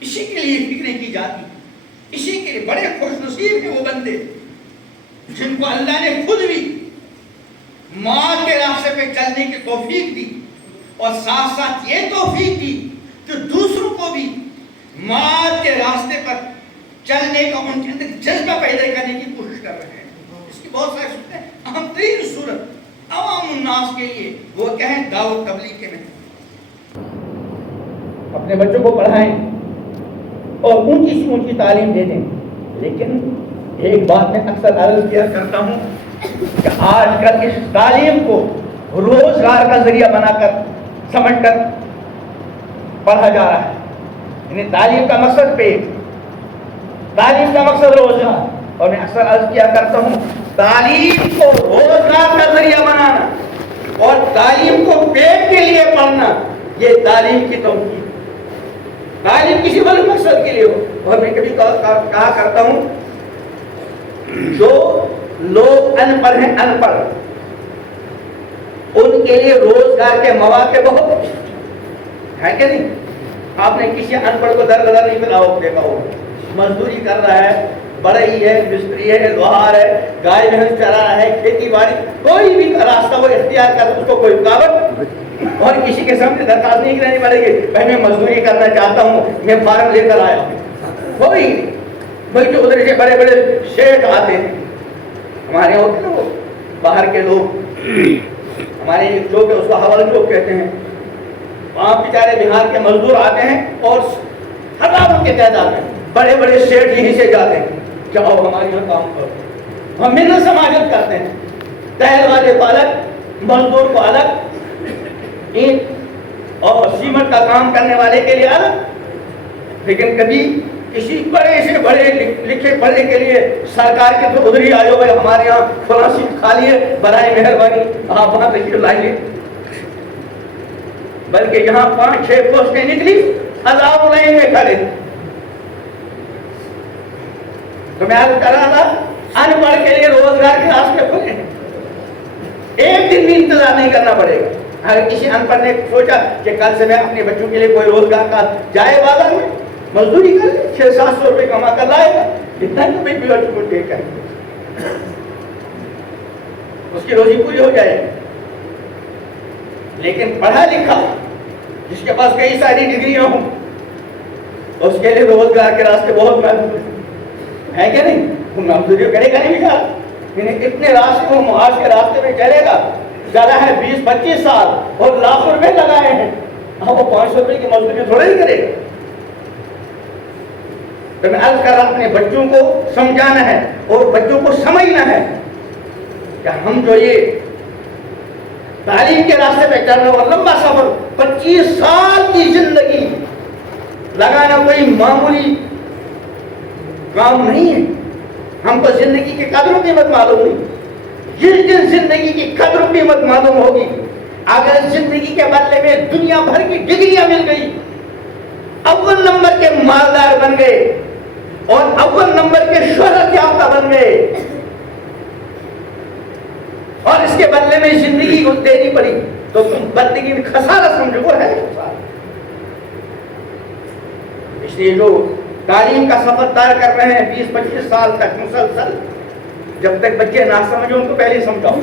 اسی کے لیے فکریں کی جاتی ہیں. اسی کے لیے بڑے خوش نصیب ہیں وہ بندے جن کو اللہ نے خود بھی ماں کے راستے پہ چلنے کی توفیق دی اور ساتھ ساتھ یہ توفیق دی کہ دوسروں کو بھی ماں کے راستے پر چلنے کا ان کے اندر جذبہ پیدا کرنے کی کوشش کر رہے ہیں. اس کی بہت ساری صورتیں. اہم ترین صورت عوام الناس کے لیے وہ کہیں دعوت تبلیغ کے میں اپنے بچوں کو پڑھائیں اور اونچی سے اونچی تعلیم دے دیں. لیکن ایک بات میں اکثر عرض کیا کرتا ہوں کہ آج کل اس تعلیم کو روزگار کا ذریعہ بنا کر سمجھ کر پڑھا جا رہا ہے. یعنی تعلیم کا مقصد پیٹ، تعلیم کا مقصد روزگار. اور میں اکثر عرض کیا کرتا ہوں تعلیم کو روزگار کا ذریعہ بنانا اور تعلیم کو پیٹ کے لیے پڑھنا یہ تعلیم کی توہین. تعلیم کسی بڑے مقصد کے لیے ہو. اور میں کبھی کہا کرتا ہوں جو لوگ ان پڑھ ہیں ان پڑھ ان کے لیے روزگار کے مواقع بہت ہے کہ نہیں. آپ نے کسی ان پڑھ کو در بدر نہیں ملا ہو دیکھا ہو مزدوری کر رہا ہے، بڑھئی ہے، مستری ہے، لوہار ہے، گائے بھینس چرا رہا ہے، کھیتی باڑی کوئی بھی راستہ وہ اختیار کر اس کو کوئی رکاوٹ اور کسی کے سامنے درخواست نہیں کرانی پڑے گی بھائی میں مزدوری کرنا چاہتا ہوں میں فارم لے کر آیا ہوں. کوئی بلکہ ادھر سے بڑے بڑے شیخ آتے ہیں ہمارے ہوتے ہیں نا وہ باہر کے لوگ ہمارے جو کہ اس کو حوالہ جو کہتے ہیں وہاں بیچارے بہار کے مزدور آتے ہیں اور ہزاروں کے تعداد میں بڑے بڑے شیخ یہیں سے جاتے ہیں کہ آؤ ہمارے یہاں کام کرو. ہم محنت سماجت کرتے ہیں تہل والے کو الگ، مزدور کو الگ، اینٹ اور سیمنٹ کا کام کرنے والے کے لیے الگ. لیکن کبھی کسی بڑے سے بڑے لکھے پڑھنے کے لیے سرکار کے تو ادھر ہی آئے ہوئے ہمارے یہاں فلاں سیٹ خالی ہے برائے مہربانی آپ وہاں تشریف لائیے. بلکہ یہاں 5-6 پوسٹیں نکلی ہزاروں لائن میں کھڑے. تو میں عرض کر رہا تھا ان پڑھ کے لیے روزگار کے راستے کھلے ہیں. ایک دن بھی انتظار نہیں کرنا پڑے گا. اگر کسی ان پڑھ نے سوچا کہ کل سے میں اپنے بچوں کے لیے کوئی روزگار کا جائے بازار میں مزدوری کر لے 600-700 روپے کما کر لائے گا اتنا بھی بچوں کو دے کر اس کی روزی پوری ہو جائے گی. لیکن پڑھا لکھا جس کے پاس کئی ساری ڈگریاں ہوں اس کے لیے روزگار کے راستے بہت محدود ہے کہ نہیں. وہ مزدوری کرے گا نہیں بیچارہ. اتنے راستے وہ معاش کے راستے میں چلے گا چلا ہے 20-25 سال اور لاکھوں روپے لگائے ہیں. اب وہ 500 روپے کی مزدوری تھوڑا ہی کرے گا. تو میں عرض کر رہا اپنے بچوں کو سمجھانا ہے اور بچوں کو سمجھنا ہے کہ ہم جو یہ تعلیم کے راستے پہ چل رہے ہیں لمبا سفر 25 سال کی زندگی لگانا کوئی معمولی کام نہیں ہے. ہم کو زندگی کی قدر و قیمت معلوم نہیں. جس دن زندگی کی قدر و قیمت معلوم ہوگی اگر زندگی کے بدلے میں دنیا بھر کی ڈگریاں مل گئی، اول نمبر کے مالدار بن گئے اور اول نمبر کے شہرت یافتہ بن گئے اور اس کے بدلے میں زندگی کو دینی پڑی تو تم بندگی میں خسارہ سمجھو. وہ ہے اس لیے جو تعلیم کا سفر طے کر رہے ہیں 20-25 سال تک مسلسل جب تک بچے نہ سمجھو ان کو پہلے سمجھاؤ.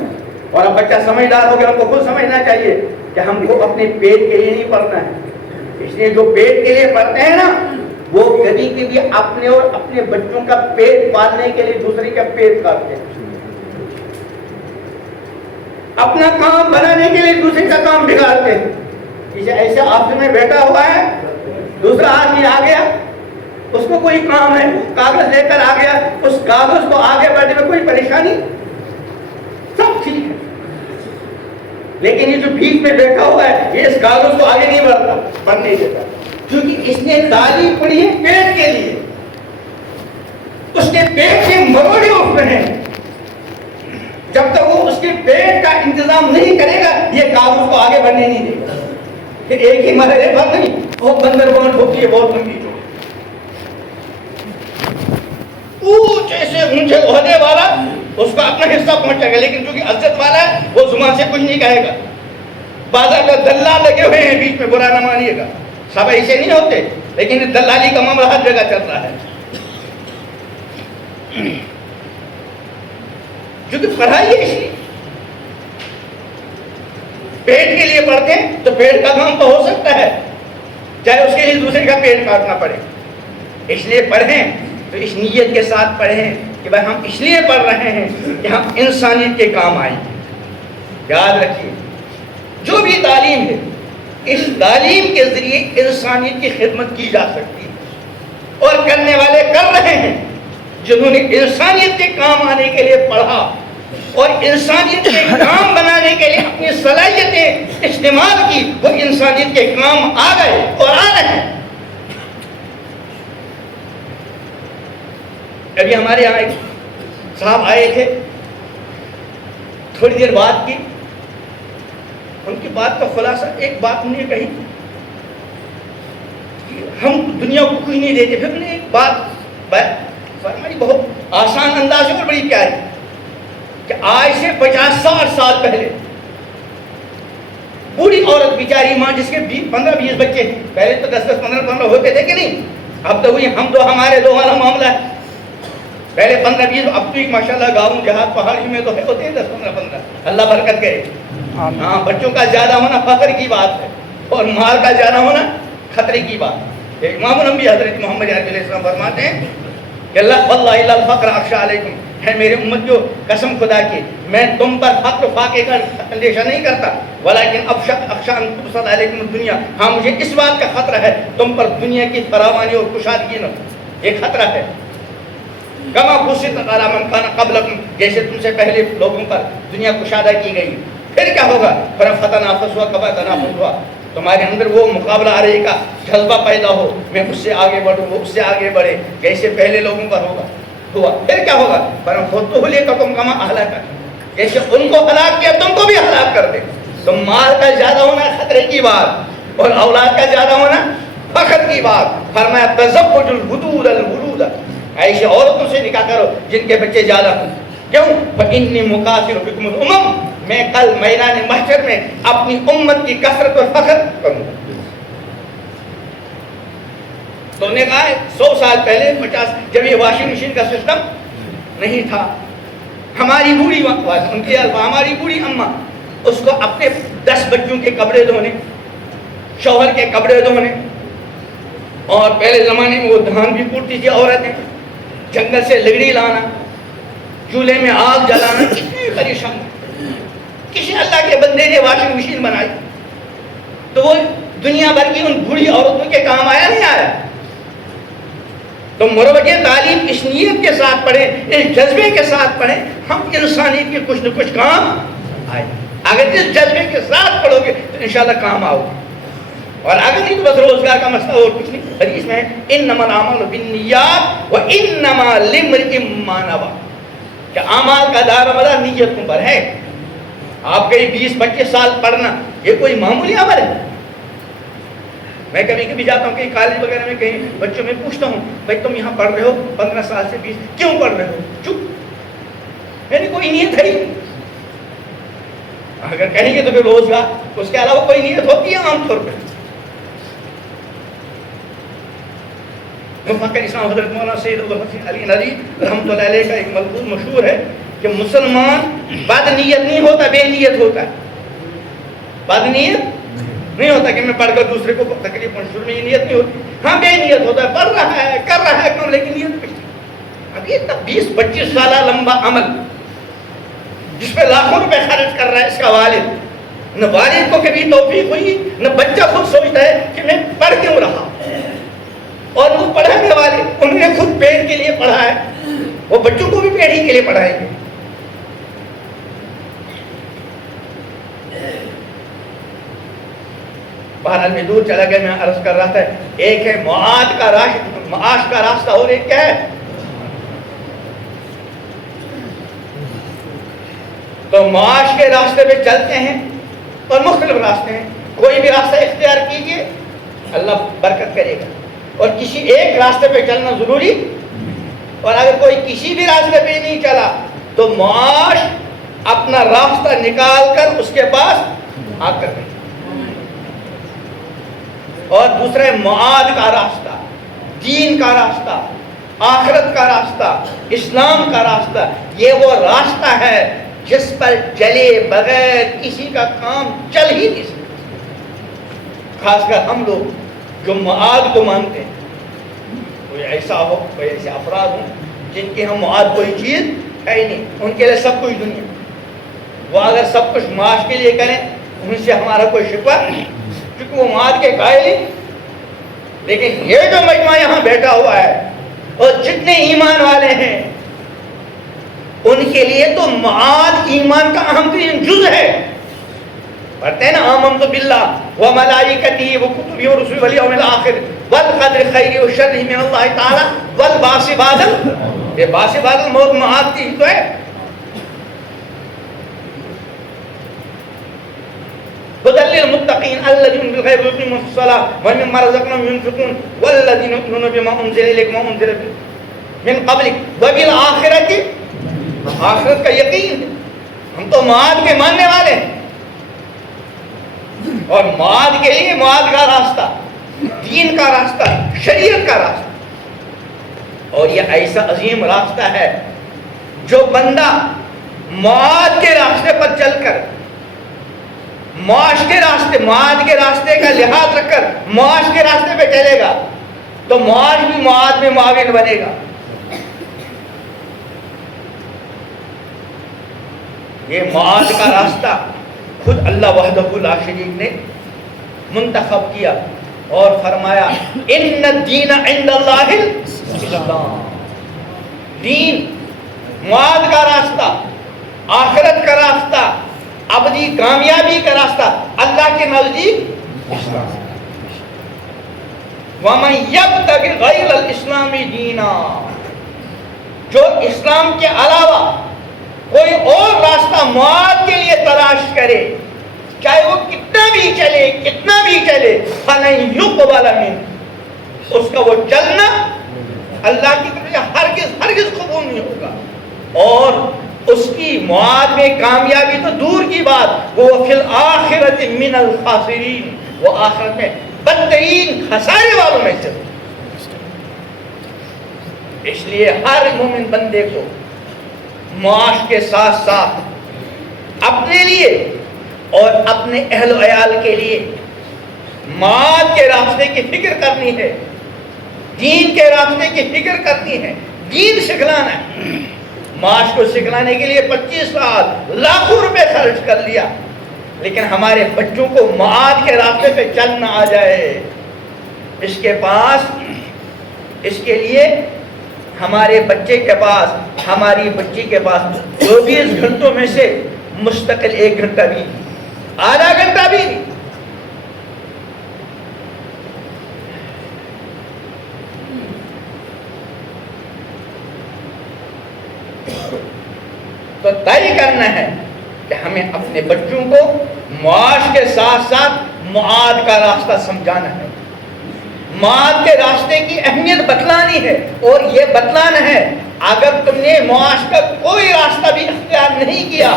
اور اب بچہ سمجھدار ہو گیا ان کو خود سمجھنا چاہیے کہ ہم کو اپنے پیٹ کے لیے نہیں پڑھنا ہے. اس لیے جو پیٹ کے لیے پڑھتے ہیں نا وہ کبھی کبھی اپنے اور اپنے بچوں کا پیٹ پالنے کے لیے دوسرے کا پیٹ کاٹتے ہیں. اپنا کام بنانے کے لیے دوسرے کا کام بگاڑتے ہیں. ایسے آفس میں بیٹھا ہوا ہے دوسرا آدمی آ گیا اس کو کوئی کام ہے کاغذ لے کر آ گیا اس کاغذ کو آگے بڑھنے میں کوئی پریشانی سب ٹھیک ہے. لیکن یہ جو بیچ میں بیٹھا ہوا ہے یہ اس کاغذ کو آگے نہیں بڑھنے دیتا کیونکہ اس نے تعلیم پڑھی ہے پیٹ کے لیے. اس کے پیٹ کے مروڑے اٹھ رہے ہیں. جب تک وہ اس کے پیٹ کا انتظام نہیں کرے گا یہ کاغذ کو آگے بڑھنے نہیں دے گا. پھر ایک ہی مرحلے پر نہیں وہ بندر بانٹ ہوتی ہے بہت لمبی جو اونچے سے اونچے عہدے والا اس کا اپنا حصہ پہنچے گا لیکن چونکہ عزت والا ہے وہ زبان سے کچھ نہیں کہے گا. بازار کا دلال لگے ہوئے ہیں بیچ میں برا نہ مانیے گا. سب ایسے نہیں ہوتے. لیکن دلالی کا معاملہ ہر جگہ چل رہا ہے. کیونکہ پڑھائی ہے اس لیے پیٹ کے لیے پڑھتے ہیں تو پیٹ کا کام تو ہو سکتا ہے, چاہے اس کے لیے دوسرے کا پیٹ کاٹنا پڑے. اس لیے پڑھیں تو اس نیت کے ساتھ پڑھیں کہ بھائی ہم اس لیے پڑھ رہے ہیں کہ ہم انسانیت کے کام آئیں. یاد رکھیے جو بھی تعلیم ہے, اس تعلیم کے ذریعے انسانیت کی خدمت کی جا سکتی ہے, اور کرنے والے کر رہے ہیں. جنہوں نے انسانیت کے کام آنے کے لیے پڑھا اور انسانیت کے کام بنانے کے لیے اپنی صلاحیتیں استعمال کی, وہ انسانیت کے کام آ گئے اور آ رہے ہیں. ابھی ہمارے یہاں ایک صاحب آئے تھے, تھوڑی دیر بات کی, ان کی بات کا خلاصہ ایک بات انہوں نے کہی کہ ہم دنیا کو کچھ نہیں دیتے. پھر انہوں نے ایک بات فرمائی بہت آسان انداز اور بڑی پیاری, کہ آج سے 50-60 سال پہلے پوری عورت بیچاری ماں جس کے 15-20 بچے ہیں, پہلے تو 10-10 15-15 ہوتے تھے کہ نہیں, اب تو ہوئی ہم دو ہمارے دو والا معاملہ ہے. پہلے 15-20, اب تو ماشاءاللہ گاؤں دیہات پہاڑی میں تو ہوتے ہیں 10-15. اللہ برکت کرے. ہاں, بچوں کا زیادہ ہونا فخر کی بات ہے اور مال کا زیادہ ہونا خطرے کی بات ہے. امام الانبیاء حضرت محمد علیہ السلام فرماتے ہیں کہ اللہ واللہ الا الفقر اخشى علیکم, ہے میرے امت جو قسم خدا کی میں تم پر فقر فاقے کا اندیشہ نہیں کرتا, ولیکن اخشى ان تبسط علیکم الدنیا, ہاں مجھے اس بات کا خطرہ ہے تم پر دنیا کی فراوانی اور کشادگی نہ, یہ خطرہ ہے. کما بسطت علی من کان قبلکم, جیسے تم سے پہلے لوگوں پر دنیا کشادہ کی گئی. پھر کیا ہوگا, فتنافسوا کما تنافسوا, تمہارے اندر وہ مقابلہ آ رہے کا جذبہ پیدا ہو, میں اس سے آگے بڑھوں وہ اس سے آگے بڑھے, جیسے پہلے لوگوں پر ہوا. پھر کیا ہوگا, خودتہلککم کما اہلکا, جیسے ان کو ہلاک کیا تم کو بھی ہلاک کر دے. تو مال کا زیادہ ہونا خطرے کی بات اور اولاد کا زیادہ ہونا فخر کی بات. فرمایا تزوج الودود الولود, ایسے عورتوں سے نکاح کرو جن کے بچے زیادہ ہوں. کیوں, فإنی مکاثر بکم الامم, میں کل میدان محشر میں اپنی امت کی کثرت اور فخر کروں گا. تو نے کہا 100 سال پہلے 50, جب یہ واشنگ مشین کا سسٹم نہیں تھا, ہماری بوڑھی ان کی ہماری بوڑھی اماں اس کو اپنے 10 بچوں کے کپڑے دھونے, شوہر کے کپڑے دھونے, اور پہلے زمانے میں وہ دھان بھی کوٹتی تھی عورتیں, جنگل سے لکڑی لانا, چولہے میں آگ جلانا, کتنی پریشان. کسی اللہ کے بندے نے واشنگ مشین بنائی تو وہ دنیا بھر کی ان بوڑھی عورتوں کے کام آیا نہیں آیا. تو مروجہ تعلیم اس نیت کے ساتھ پڑھیں, اس جذبے کے ساتھ پڑھیں, ہم انسانیت کے کچھ نہ کچھ کام آئے. اگر اس جذبے کے ساتھ پڑھو گے تو انشاءاللہ کام آؤ, اور اگر نہیں تو بس روزگار کا مسئلہ اور کچھ نہیں. حدیث میں انما الاعمال بالنیات وانما لامرئ ما نوى, کہ اعمال کا دار و مدار نیتوں پر ہے. آپ کہیں 20-25 سال پڑھنا یہ کوئی معمولی عمل ہے. میں کبھی کبھی جاتا ہوں کہیں کالج وغیرہ میں, کہیں بچوں میں پوچھتا ہوں بھائی تم یہاں پڑھ رہے ہو 15 سال سے 20, کیوں پڑھ رہے ہو؟ چپ, یعنی کوئی نیت ہے. اگر کہیں گے تو پھر روزگار, اس کے علاوہ کوئی نیت ہوتی ہے عام طور پہ. مفکر اسلام حضرت مولانا سید ابوالحسن علی ندوی رحمۃ اللہ علیہ کا ایک ملفوظ مشہور ہے کہ مسلمان بد نیت نہیں ہوتا, بے نیت ہوتا ہے. بد نیت نہیں ہوتا کہ میں پڑھ کر دوسرے کو تکلیف پہنچوں, میں یہ نیت نہیں ہوتی. ہاں بے نیت ہوتا ہے, پڑھ رہا ہے کر رہا ہے کام, لیکن نیت کچھ نہیں. اب یہ 20-25 سالہ لمبا عمل جس پہ لاکھوں روپے خرچ کر رہا ہے اس کا والد, نہ والد کو کبھی توفیق ہوئی, نہ بچہ خود سوچتا ہے کہ میں پڑھ کیوں رہا. اور وہ پڑھانے والے انہوں نے خود پیٹ کے لیے پڑھا ہے, وہ بچوں کو بھی پیٹ ہی کے لیے پڑھائیں گے. بہرحال میں دور چلا گیا, میں عرض کر رہا تھا ایک ہے معاش کا راستہ اور ایک کیا ہے. تو معاش کے راستے پہ چلتے ہیں اور مختلف راستے ہیں, کوئی بھی راستہ اختیار کیجئے اللہ برکت کرے گا, اور کسی ایک راستے پہ چلنا ضروری. اور اگر کوئی کسی بھی راستے پہ نہیں چلا تو معاش اپنا راستہ نکال کر اس کے پاس آ کر اور دوسرا ہے معاد کا راستہ، دین کا راستہ، آخرت کا راستہ، اسلام کا راستہ۔ یہ وہ راستہ ہے جس پر چلے بغیر کسی کا کام چل ہی نہیں سکتا۔ خاص کر ہم لوگ جو معاد کو مانتے ہیں، کوئی ایسا ہو، کوئی ایسے افراد ہوں جن کے ہم معاد کوئی چیز ہے ہی نہیں، ان کے لیے سب کچھ دنیا، وہ اگر سب کچھ معاش کے لیے کریں ان سے ہمارا کوئی شکوہ نہیں، کیونکہ وہ معاد کے قائل ہی۔ لیکن یہ جو مجمع یہاں بیٹھا ہوا ہے اور جتنے ایمان والے ہیں ان کے لیے تو معاد ایمان کا اہم ترین جز ہے۔ پڑھتے ہیں نا آمنت باللہ وملائکتہ وکتبہ ورسلہ والیوم الآخر والقدر خیر و شر من اللہ تعالی والبعث بعد الموت۔ یہ بعث بعد الموت معاد کی تو ہے۔ هدى للمتقين الذين بالغيب يقيمون الصلاة ومما رزقناهم ينفقون والذين يؤمنون بما أنزل إليك وما أنزل من قبلك وبالآخرة، آخرت کا یقین ہے۔ ہم تو معاد کے ماننے والے ہیں، اور معاد کے لیے معاد کا راستہ، دین کا راستہ، شریعت کا راستہ، اور یہ ایسا عظیم راستہ ہے جو بندہ معاد کے راستے پر چل کر، معاش کے راستے، معاد کے راستے کا لحاظ رکھ کر معاش کے راستے پہ چلے گا تو معاش بھی معاد میں معاون بنے گا۔ یہ معاد کا راستہ خود اللہ وحدہ لا شریک نے منتخب کیا اور فرمایا ان الدین عند اللہ الاسلام۔ دین، معاد کا راستہ، آخرت کا راستہ، ابدی کامیابی کا راستہ اللہ کے نزدیک اسلام۔ وَمَن يَبْتَغِ غَيْرَ الْإِسْلَامِ دِينًا، جو اسلام کے علاوہ کوئی اور راستہ معاد کے لیے تلاش کرے، چاہے وہ کتنا بھی چلے، کتنا بھی چلے، فَلَن يُقْبَلَ مِنْهُ، اس کا وہ چلنا اللہ کی طرف سے ہرگز قبول نہیں ہوگا، اور اس کی معاد میں کامیابی تو دور کی بات، وہ فی الآخرۃ من الخاسرین، وہ آخرت میں بدترین خسارے والوں میں سے۔ اس لیے ہر مومن بندے کو معاش کے ساتھ ساتھ اپنے لیے اور اپنے اہل و عیال کے لیے معاد کے راستے کی فکر کرنی ہے، دین کے راستے کی فکر کرنی ہے، دین سکھلانا ہے۔ معاش کو سکھلانے کے لیے 25 سال لاکھوں روپے خرچ کر لیا، لیکن ہمارے بچوں کو معاد کے راستے پہ چلنا آ جائے، اس کے لیے ہمارے بچے کے پاس، ہماری بچی کے پاس 24 گھنٹوں میں سے مستقل 1 گھنٹہ بھی، آدھا گھنٹہ بھی نہیں۔ تو طے کرنا ہے کہ ہمیں اپنے بچوں کو معاش کے ساتھ ساتھ معاد کا راستہ سمجھانا ہے، معاد کے راستے کی اہمیت بتلانی ہے، اور یہ بتلانا ہے اگر تم نے معاش کا کوئی راستہ بھی اختیار نہیں کیا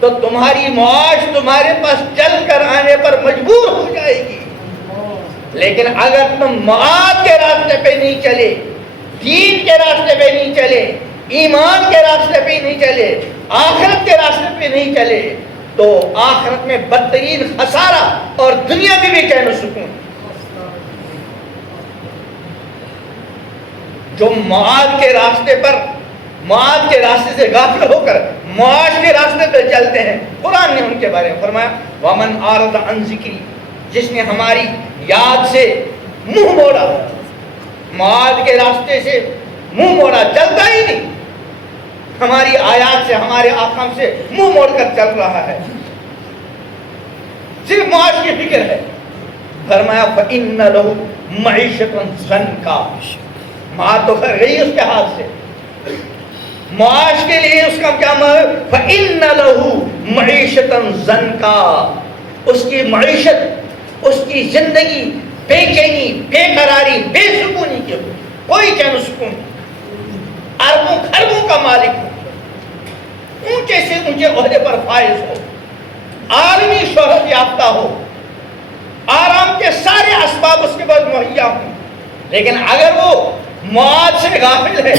تو تمہاری معاش تمہارے پاس چل کر آنے پر مجبور ہو جائے گی، لیکن اگر تم معاد کے راستے پہ نہیں چلے، دین کے راستے پہ نہیں چلے، ایمان کے راستے پہ نہیں چلے، آخرت کے راستے پہ نہیں چلے، تو آخرت میں بدترین خسارہ اور دنیا میں بھی چین و سکون۔ جو معاد کے راستے پر، معاد کے راستے سے غافل ہو کر معاش کے راستے پہ چلتے ہیں، قرآن نے ان کے بارے میں فرمایا وَمَنْ أَعْرَضَ عَنْ ذِكْرِي، جس نے ہماری یاد سے منہ موڑا، معاد کے راستے سے منہ موڑا، چلتا ہی نہیں، ہماری آیات سے، ہمارے احکام سے منہ موڑ کر چل رہا ہے، صرف معاش کی فکر ہے، فرمایا فَإِنَّ لَهُ مَعِيشَةً ضَنْكَا، معاد تو کر گئی اس کے ہاتھ سے، معاش کے لیے اس کا کیا مطلب؟ فَإِنَّ لَهُ مَعِيشَةً ضَنْكَا، اس کی معیشت، اس کی زندگی بے چینی، بے قراری، بے سکونی کی ہو، کوئی چین و سکون، اربوں خربوں کا مالک ہو، اونچے سے اونچے عہدے پر فائز ہو، عالمی شہرت یافتہ ہو، آرام کے سارے اسباب اس کے بعد مہیا ہوں، لیکن اگر وہ معاد سے غافل ہے،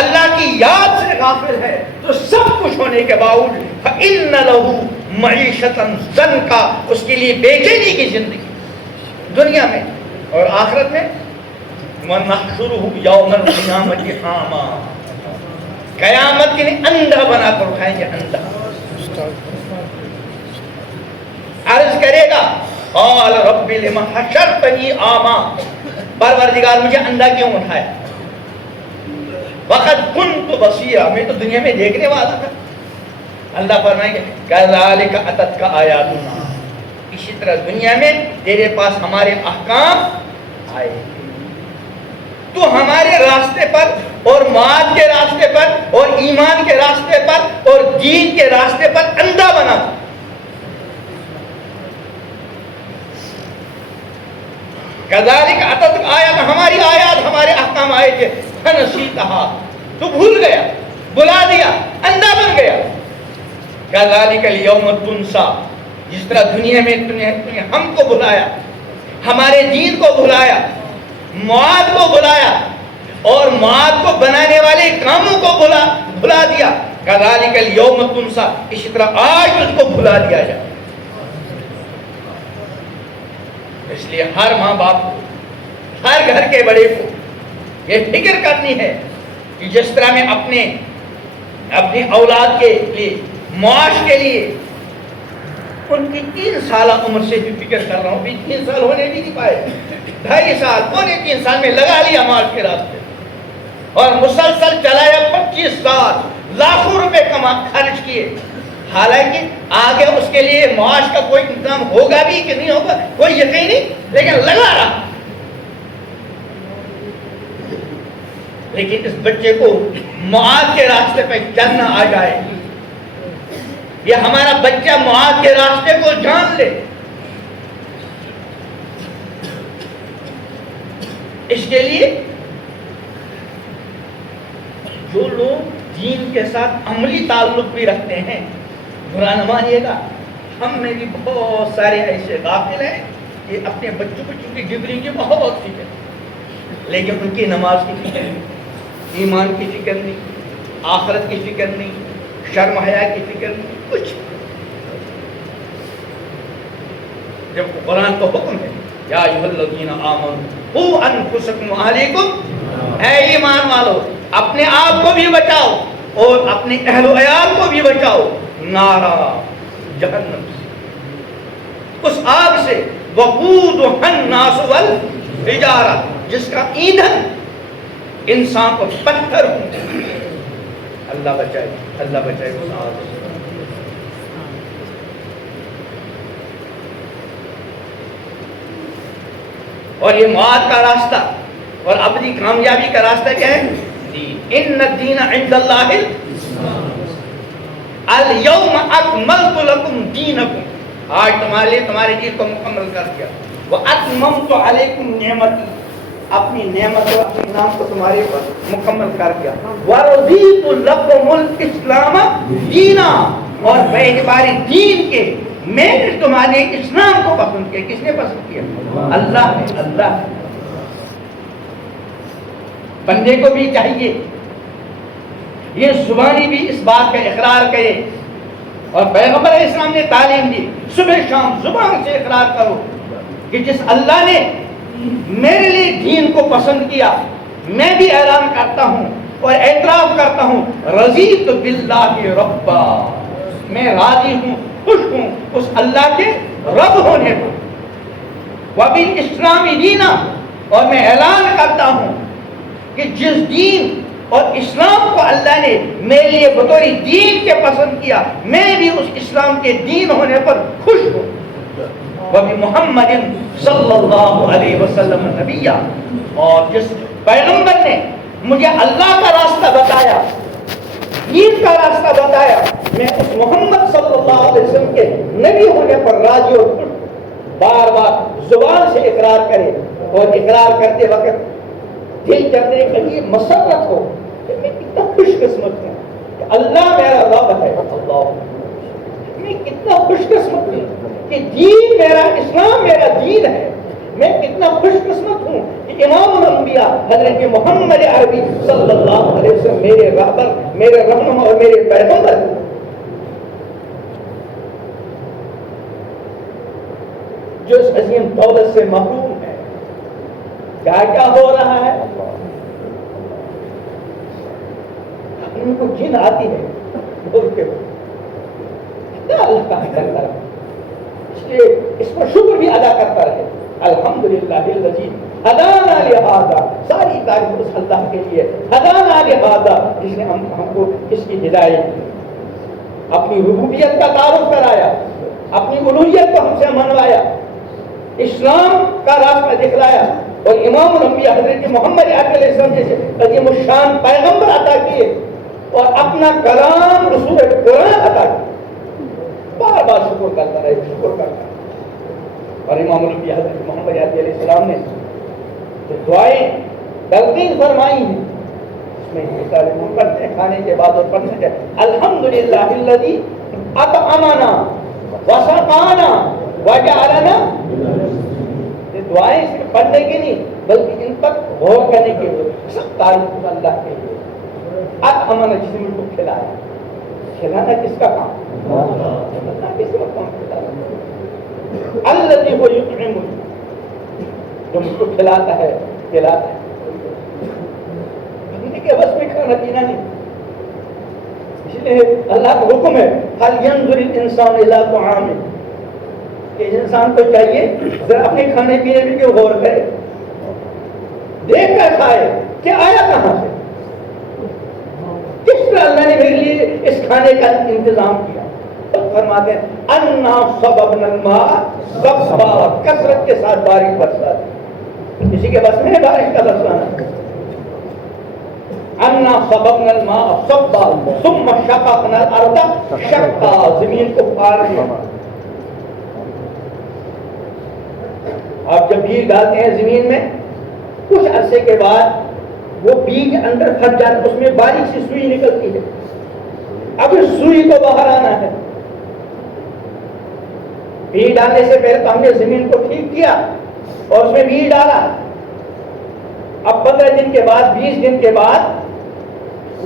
اللہ کی یاد سے غافل ہے، تو سب کچھ ہونے کے باوجود فَإِنَّ لَهُ مَعِيشَةً ضَنْكَ، اس کے لیے بے چینی کی زندگی دنیا میں اور آخرت میں. وَنَحْشُرُهُ يَوْمَ الْقِيَامَةِ أَعْمَىٰ، قیامت کے لیے اندھا بنا کر اٹھائیں گے، اندھا. عرض کرے گا قال رب لم حشرتنی اعمیٰ، پروردگار مجھے اندھا کیوں اٹھایا؟ وقد كنت بصیرا، میں تو دنیا میں دیکھنے والا تھا. اللہ فرمائیں گے کذالک اتتک آیاتنا، اسی طرح دنیا میں تیرے پاس ہمارے احکام آئے، تو ہمارے راستے پر اور معاد کے راستے پر اور ایمان کے راستے پر اور دین کے راستے پر اندھا بنا تھا. کذالک اتتک آیات، ہماری آیات ہمارے احکام آئے تھے، فنسیتھا، تو بھول گیا، بلا دیا، اندھا بن گیا. کذالک الیوم تنسیٰ، جس طرح دنیا میں تم نے ہم کو بھلایا، ہمارے دین کو بھلایا، معاد کو بھلایا اور معاد کو بنانے والے کاموں کو بھلا دیا. کذالک الیوم تنسیٰ، اسی طرح آج تجھ کو بھلا دیا جائے. اس لیے ہر ماں باپ کو، ہر گھر کے بڑے کو یہ فکر کرنی ہے کہ جس طرح میں اپنے اولاد کے لیے، معاش کے لیے ان کی 3 سالہ عمر سے بھی فکر کر رہا ہوں، بھی 3 سال ہونے بھی نہیں پائے، 2.5 سال، پونے 3 سال میں لگا لیا معاش کے راستے اور مسلسل چلایا، 25 سال لاکھوں روپے خرچ کیے. حالانکہ آگے اس کے لیے معاش کا کوئی انتظام ہوگا بھی کہ نہیں ہوگا کوئی یقین نہیں، لیکن لگا رہا. لیکن اس بچے کو معاد کے راستے پہ چلنا آ جائے، یہ ہمارا بچہ معاد کے راستے کو جان لے، اس کے لیے جو لوگ دین کے ساتھ عملی تعلق بھی رکھتے ہیں، برا نہ مانیے گا، ہم میں بھی بہت سارے ایسے غافل ہیں کہ اپنے بچوں کو چونکہ ڈگری کی بہت فکر، لیکن ان کی نماز کی فکر نہیں، ایمان کی فکر نہیں، آخرت کی فکر نہیں، شرم حیا کی فکر نہیں، کچھ. جب قرآن کو حکم ہے یا ایھا الذین آمنوا قوا انفسکم واہلیکم، اے ایمان والو اپنے آپ کو بھی بچاؤ اور اپنے اہل و عیال کو بھی بچاؤ نارا جہنم سے، اس آگ سے، وقودھا الناس والحجارہ، جس کا ایندھن انسان کو پتھر ہوں. اللہ بچائے، اللہ بچائے اس آگ سے. اور یہ معاد کا راستہ اور ابدی کامیابی کا راستہ کیا ہے؟ ان الدین عند اللہ الیوم اکملت لکم دینکم، آج تمہارے لیے تمہارے دین کو مکمل کر دیا. واتممت علیکم نعمتی، اپنی نعمت اور اپنے نام کو تمہارے پر مکمل کر دیا. ورضیت لکم الاسلام دینا، اور باعتبار دین کے میں نے تمہارے اسلام کو پسند کیا. کس نے پسند کیا؟ اللہ نے. اللہ بندے کو بھی چاہیے یہ زبانی بھی اس بات کا اقرار کرے، اور پیغمبر اسلام نے تعلیم دی صبح شام زبان سے اقرار کرو کہ جس اللہ نے میرے لیے دین کو پسند کیا، میں بھی اعلان کرتا ہوں اور اعتراف کرتا ہوں رضیت باللہ ربا، میں راضی ہوں، خوش ہوں اس اللہ کے رب ہونے پر. وبالاسلام دینا، اور میں اعلان کرتا ہوں کہ جس دین اور اسلام کو اللہ نے میرے لیے بطور دین کے پسند کیا، میں بھی اس اسلام کے دین ہونے پر خوش ہوں. وبمحمد صلی اللہ علیہ وسلم نبیہ، اور جس پیغمبر نے مجھے اللہ کا راستہ بتایا، دین کا راستہ بتایا، میں اس محمد صلی اللہ علیہ وسلم کے نبی ہونے پر راضی اور خوش. بار بار زبان سے اقرار کرے اور اقرار کرتے وقت دل کے اندر ایک عجیب مسرت ہو کہ میں کتنا خوش قسمت ہوں کہ اللہ میرا رب ہے. اللہ میں کتنا خوش قسمت ہوں کہ دین میرا، اسلام میرا دین ہے. میں کتنا خوش قسمت ہوں کہ امام الانبیاء حضرت محمد عربی صلی اللہ علیہ وسلم میرے رہبر، میرے رہنما اور میرے پیغمبر. جو اس عظیم دولت سے محروم ہے. کیا کیا ہو رہا ہے؟ ان کو جن آتی ہے بولتے ہو کیا اللہ کا کرتا رہے، اس لیے اس پر شکر بھی ادا کرتا رہے. الحمدللہ الذی ہدانا لہذا، ساری تعریف اس اللہ کے لیے، ہدانا لہذا، جس نے ہم کو اس کی ہدایت کی، اپنی ربوبیت کا تعارف کرایا، اپنی الوہیت کو ہم سے منوایا، اسلام کا راستہ دکھلایا، اور امام الانبیاء حضرت محمد علیہ السلام جیسے عظیم الشان پیغمبر عطا کیے، اور اپنا کلام رسول قرآن عطا کیا. بار بار شکر کرتا رہے، شکر کرتا رہے. اور امام الانبیاء حضرت محمد علیہ السلام نے جو دعائیں تلقین فرمائی ہیں، اس میں ہم پڑھتے ہیں کھانے کے بعد اور پڑھنے کے الحمدللہ الذی اطعمنا وسقانا وجعلنا. یہ دعائیں صرف پڑھنے کی نہیں بلکہ ان پر غور کرنے کی. سب تعریف اللہ کے لیے. اطعمنا، جس نے کو کھلایا. کھلانا کس کا کام؟ اللہ کس کا کام کھلانا. الذی هو یطعمنی، جو مجھ کو کھلاتا ہے، کھلاتا ہے. بندے کے بس میں کھانا پینا نہیں. اس لیے اللہ کا حکم ہے هل ينظر الانسان الى طعامه، کہ انسان کو چاہیے ذرا اپنے کھانے پینے میں کیوں غور کرے، دیکھ کر کھائے کہ آیا کہاں سے، کس طرح اللہ نے میرے لیے اس کھانے کا انتظام کیا. فرماتے ہیں انا صببنا الماء صبا، کثرت کے ساتھ بارش برسا. کسی کے بس میں بارش کا برسانا. انا صببنا الماء صبا ثم شققنا الارض شقا، زمین کو پھاڑ دیا. آپ جب بیج ڈالتے ہیں زمین میں، کچھ عرصے کے بعد وہ بیج اندر پھنس جاتا ہے، اس میں باریک سی سوئی نکلتی ہے. اب اس سوئی کو باہر آنا ہے. بیج ڈالنے سے پہلے تو ہم نے زمین کو ٹھیک کیا اور اس میں بیج ڈالا. اب 15 دن کے بعد، 20 دن کے بعد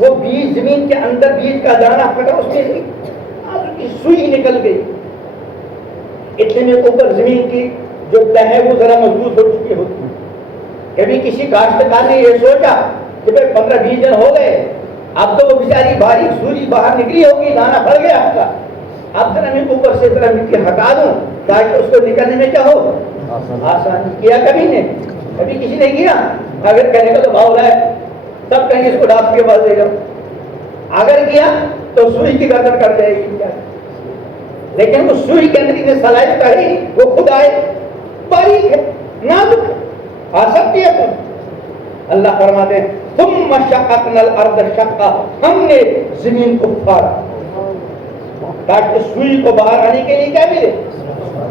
وہ بیج زمین کے اندر، بیج کا دانہ پھٹا، اس میں سوئی نکل گئی. اتنے میں اوپر زمین کی جو تہ ہے وہ ذرا مضبوط ہو چکی ہوتی. کبھی کسی کاشتکار نے یہ سوچا کہ بھائی 15-20 دن ہو گئے، اب تو وہ بیچاری باریک سوئی باہر نکلی ہوگی، دانہ پھٹ گیا آپ کا، اب ذرا میں اوپر سے ذرا مٹی ہٹا دوں تاکہ اس کو نکلنے میں کیا ہو، آسانی. کیا کبھی نے؟ کبھی کسی نے کیا؟ اگر کہنے کا تو بھاؤ رہا ہے، تب کہیں اس کو ڈاپ کے بعد دے جاؤ. اگر کیا تو سوئی کی گردن کر جائے گی. لیکن وہ سوئی کے اندر اتنے صلاحیت ہے، وہ خود آئے، باریک ہے، نازک ہے، آ سکتی ہے. تم اللہ فرماتے ہیں ثم شققنا الارض شقا، ہم نے زمین کو پھاڑا تاکہ سوئی کو باہر آنے کے لیے کیا ملے.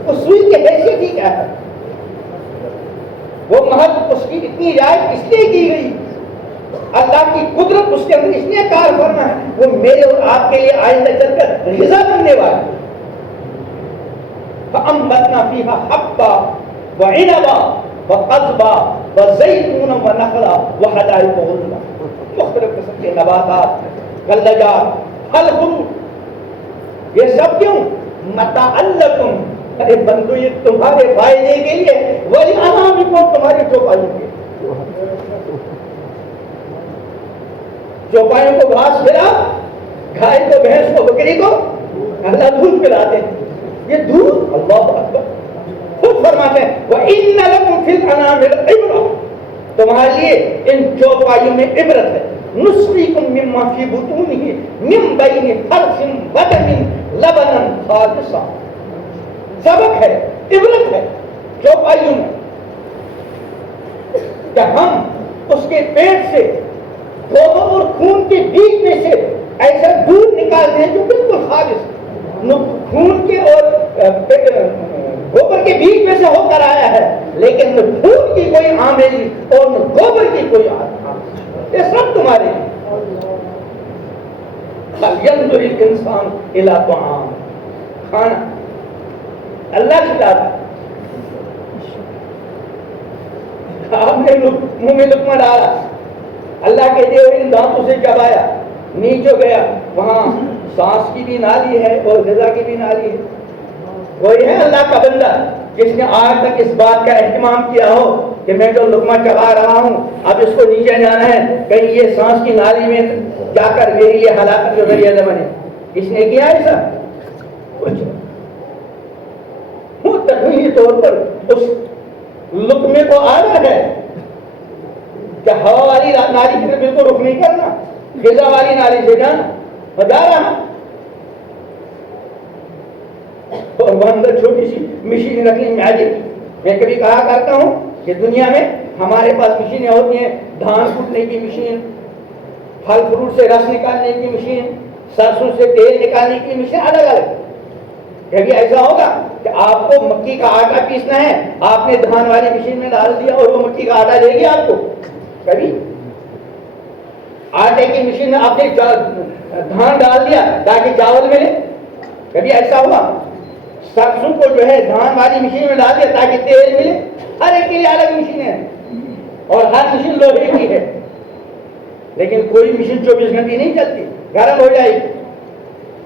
اس سوئی کی حیثیت ہی کیا ہے، وہ محض اس کی اتنی رعایت اس لیے کی گئی، اللہ کی قدرت اس کے اندر اس لیے کار فرما ہے، وہ میرے اور آپ کے لیے آئندہ چل کر غذا بننے والا ہے. فأنبتنا فيها حبا وعنبا وقضبا وزيتونا ونخلا وحدائق غلبا. مختلف قسم کے نباتات، غلجات، پھل فروٹ، یہ سب کیوں؟ متاعا لکم، ارے بندو یہ تمہارے فائدے کے لیے، ولانعامکم، تمہاری چوپایوں کے. چوپایوں کو گھاس کھلا، گائے کو، بھینس کو، بکری کو اللہ دودھ پلاتے ہیں. یہ دودھ اللہ اکبر خود فرماتے ہیں وَإِنَّ لَكُمْ فِي الْأَنْعَامِ لَعِبْرَةً، تمہارے لیے ان چوپایوں میں عبرت ہے. نُسْقِيكُم مِّمَّا فِي بُطُونِهِ مِن بَيْنِ فَرْثٍ وَدَمٍ لَبَنًا خَالِصًا. سبق ہے، عبرت ہے چوپایوں میں کہ ہم اس کے پیٹ سے گوبر اور خون کے بیچ میں سے ایسا دودھ نکالتے ہیں جو بالکل خالص ہے. خون کے اور گوبر کے بیچ میں سے ہو کر آیا ہے، لیکن نہ خون کی کوئی آمیزی اور نہ گوبر کی کوئی آمیزی، یہ سب تمہارے ہیں. ينظر الانسان الى طعام، کھانا اللہ کھلاتا ہے. آپ نے منہ میں لقمہ ڈالا, اللہ کے دیے ہوئے دانتوں سے چبایا, نیچے گیا, وہاں سانس کی بھی نالی ہے اور غذا کی بھی نالی ہے. کوئی ہے اللہ کا بندہ جس نے آج تک اس بات کا اہتمام کیا ہو کہ میں جو لقمہ چبا رہا ہوں اب اس کو نیچے جانا ہے, کہیں یہ سانس کی نالی میں جا کر میری یہ ہلاکت جو ذریعہ نہ بنے؟ کس نے کیا ایسا؟ کچھ وہ تکوینی طور پر اس لقمے کو آ رہا ہے کہ ہوا والی نالی کی طرف بالکل رخ نہیں کرنا, غذا والی نالی سے جانا, اور جا رہا. اور وہ اندر چھوٹی سی مشین رکھنی معدے کی. میں کبھی کہا کرتا ہوں کہ دنیا میں ہمارے پاس مشینیں ہوتی ہیں, دھان کوٹنے کی مشین, پھل فروٹ سے رس نکالنے کی مشین, سرسوں سے تیل نکالنے کی مشین, الگ الگ. کبھی ایسا ہوگا کہ آپ کو مکی کا آٹا پیسنا ہے, آپ نے دھان والی مشین میں ڈال دیا اور وہ مکی کا آٹا دے گی آپ کو؟ کبھی آٹے کی مشین میں آپ نے دھان ڈال دیا تاکہ چاول ملے؟ کبھی ایسا ہوا؟ سرسوں کو جو ہے دھان والی مشین میں ڈال دیا تاکہ تیل ملے؟ ہر ایک کے لیے الگ مشین ہے اور ہر مشین لوہے کی ہے. لیکن کوئی مشین 24 گھنٹے نہیں چلتی, گرم ہو جائے گی.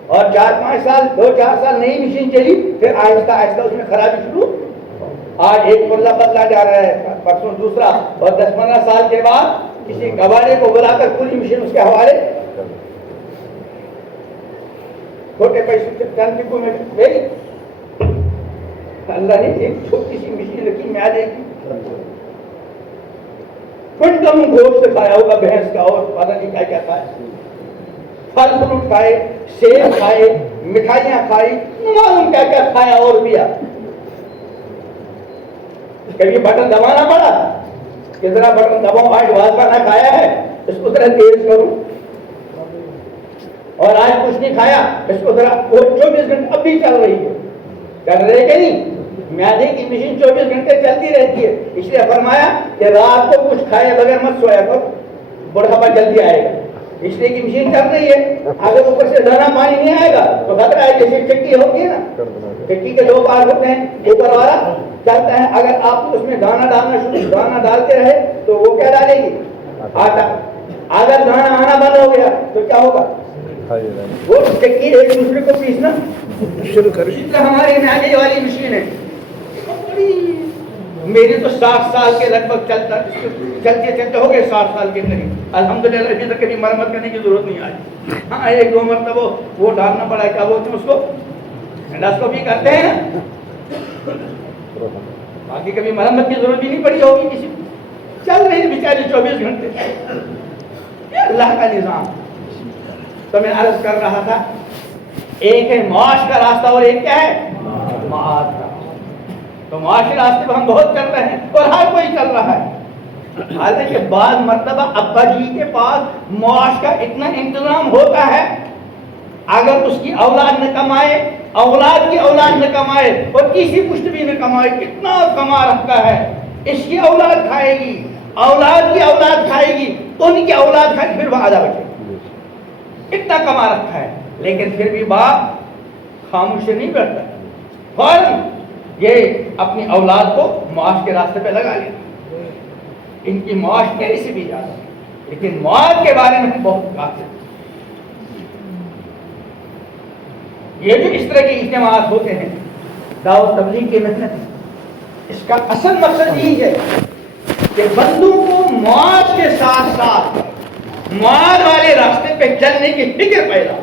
اور 4-5 سال 2-4 سال نئی مشین چلی, پھر آہستہ آہستہ اس میں خرابی شروع. آج ایک پلہ بدلا جا رہا ہے, پرسوں دوسرا, اور 10-15 سال کے بعد کسی گواڑے کو بلا کر پوری مشین اس کے حوالے, چھوٹے پیسوں سے چند ٹکوں میں گئی. اللہ نے ایک چھوٹی سی مشین رکھی معدے کی, کنٹم گوشت کھایا ہوگا بھینس کا اور پتہ نہیں کیا کیا کھایا, پھل فروٹ کھائے, سیب کھائے, مٹھائیاں کھائی, معلوم کیا کیا کھایا اور پیا. کبھی بٹن دبانا پڑا کہ ذرا بٹن دباؤ, آج وازوانہ کھایا ہے اس کو ذرا تیز کروں, اور آج کچھ نہیں کھایا اس کو ذرا, وہ 24 گھنٹے اب بھی چل رہی ہے. کر رہے کہ نہیں؟ معدے کی مشین 24 گھنٹے چلتی رہتی ہے. اس لیے فرمایا کہ رات کو کچھ کھائے بغیر مت سویا کرو, بڑھاپا جلدی آئے گا. اس لیے کہ مشین چل رہی ہے, اگر اوپر سے دانا پانی نہیں آئے گا تو خطرہ ہے. جیسے چکی ہوتی ہے نا, چکی کے 2 پار ہوتے ہیں, اوپر والا چلتا ہے, اگر آپ اس میں دانا ڈالنا شروع, دانا ڈالتے رہے تو وہ کیا ڈالے گی؟ آٹا. اگر دانا آنا بند ہو گیا تو کیا ہوگا؟ وہ چکی ایک دوسرے کو پیسنا شروع کر. ہماری معدے والی مشین ہے, میری تو 60 سال کے لگ بھگ چلتے ہو گئے, 60 سال کے قریب. الحمدللہ ابھی تک کبھی مرمت کرنے کی ضرورت نہیں آئی. ہاں 1-2 مرتبہ وہ ڈالنا پڑا, کیا بولتے ہیں اس کو, انڈوسکوپی کرتے ہیں, باقی کبھی مرمت کی ضرورت بھی نہیں پڑی ہوگی کسی کو. چل رہی بیچاری 24 گھنٹے, اللہ کا نظام. تو میں عرض کر رہا تھا, ایک ہے معاش کا راستہ اور ایک کیا ہے؟ معاد کا. تو معاشی راستے پہ ہم بہت چل رہے ہیں اور ہر کوئی چل رہا ہے. حالانکہ بعض مرتبہ ابا جی کے پاس معاش کا اتنا انتظام ہوتا ہے, اگر اس کی اولاد نہ کمائے, اولاد کی اولاد نہ کمائے اور کسی پشت بھی نہ کمائے, اتنا کما رکھتا ہے. اس کی اولاد کھائے گی, اولاد کی اولاد کھائے گی, تو ان کی اولاد کھائے گی, پھر وہ آدھا بچے. اتنا کما رکھا ہے, لیکن پھر بھی باپ خاموش نہیں بیٹھتا, فوراً یہ اپنی اولاد کو معاش کے راستے پہ لگا لیا. ان کی معاش میرے سے بھی زیادہ, لیکن معاش کے بارے میں بہت قاصر. یہ جو اس طرح کے اجتماعات ہوتے ہیں, دعوت تبلیغ کی محنت, اس کا اصل مقصد یہی ہے کہ بندوں کو معاش کے ساتھ ساتھ معاد والے راستے پہ چلنے کی فکر پیدا ہو.